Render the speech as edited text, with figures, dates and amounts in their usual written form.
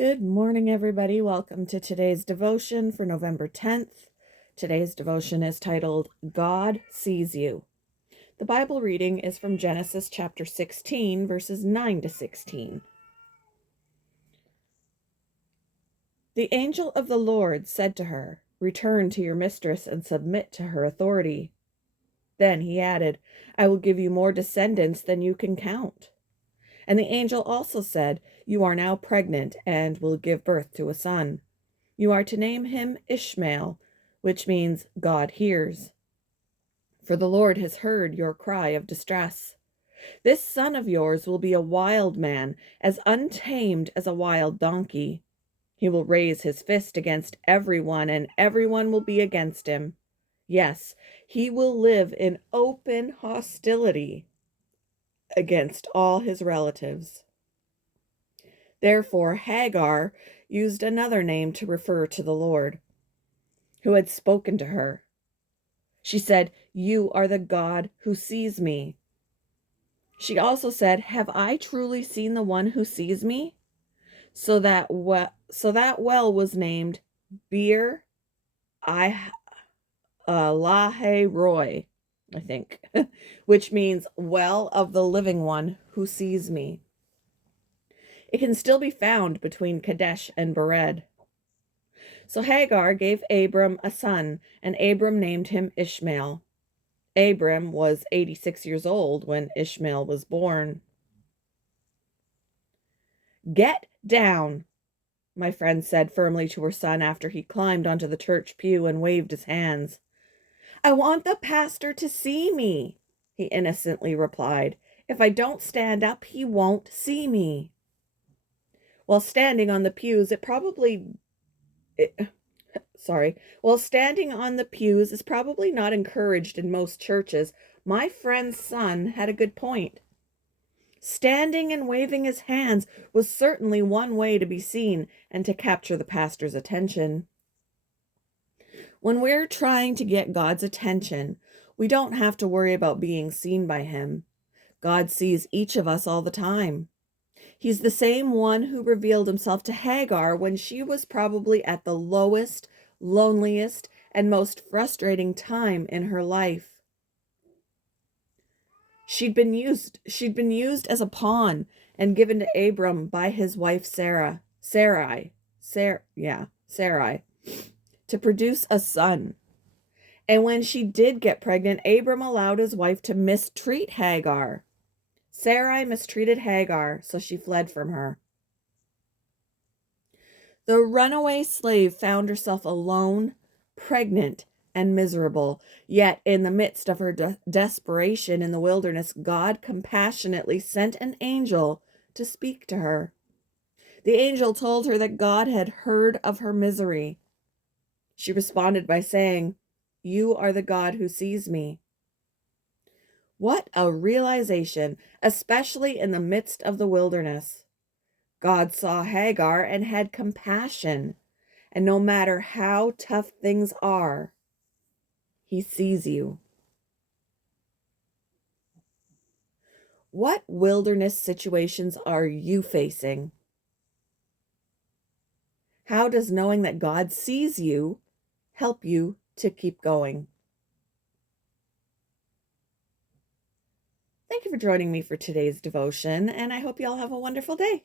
Good morning, everybody. Welcome to today's devotion for November 10th. Today's devotion is titled, God Sees You. The Bible reading is from Genesis chapter 16, verses 9 to 16. The angel of the Lord said to her, "Return to your mistress and submit to her authority." Then he added, "I will give you more descendants than you can count." And the angel also said, "You are now pregnant and will give birth to a son. You are to name him Ishmael, which means God hears. For the Lord has heard your cry of distress. This son of yours will be a wild man, as untamed as a wild donkey. He will raise his fist against everyone, and everyone will be against him. Yes, he will live in open hostility against all his relatives." Therefore, Hagar used another name to refer to the Lord, who had spoken to her. She said, "You are the God who sees me." She also said, "Have I truly seen the one who sees me?" So that well was named Beer Lahai Roy, I think, which means well of the living one who sees me. It can still be found between Kadesh and Bered. So Hagar gave Abram a son, and Abram named him Ishmael. Abram was 86 years old when Ishmael was born. "Get down," my friend said firmly to her son after he climbed onto the church pew and waved his hands. "I want the pastor to see me," he innocently replied. "If I don't stand up, he won't see me." While standing on the pews, While standing on the pews is probably not encouraged in most churches, my friend's son had a good point. Standing and waving his hands was certainly one way to be seen and to capture the pastor's attention. When we're trying to get God's attention, we don't have to worry about being seen by him. God sees each of us all the time. He's the same one who revealed himself to Hagar when she was probably at the lowest, loneliest, and most frustrating time in her life. She'd been used as a pawn and given to Abram by his wife Sarai, to produce a son. And when she did get pregnant, Abram allowed his wife to mistreat Hagar. Sarai mistreated Hagar, so she fled from her. The runaway slave found herself alone, pregnant, and miserable. Yet, in the midst of her desperation in the wilderness, God compassionately sent an angel to speak to her. The angel told her that God had heard of her misery. She responded by saying, "You are the God who sees me." What a realization, especially in the midst of the wilderness. God saw Hagar and had compassion. And no matter how tough things are, he sees you. What wilderness situations are you facing? How does knowing that God sees you help you to keep going? Thank you for joining me for today's devotion, and I hope you all have a wonderful day.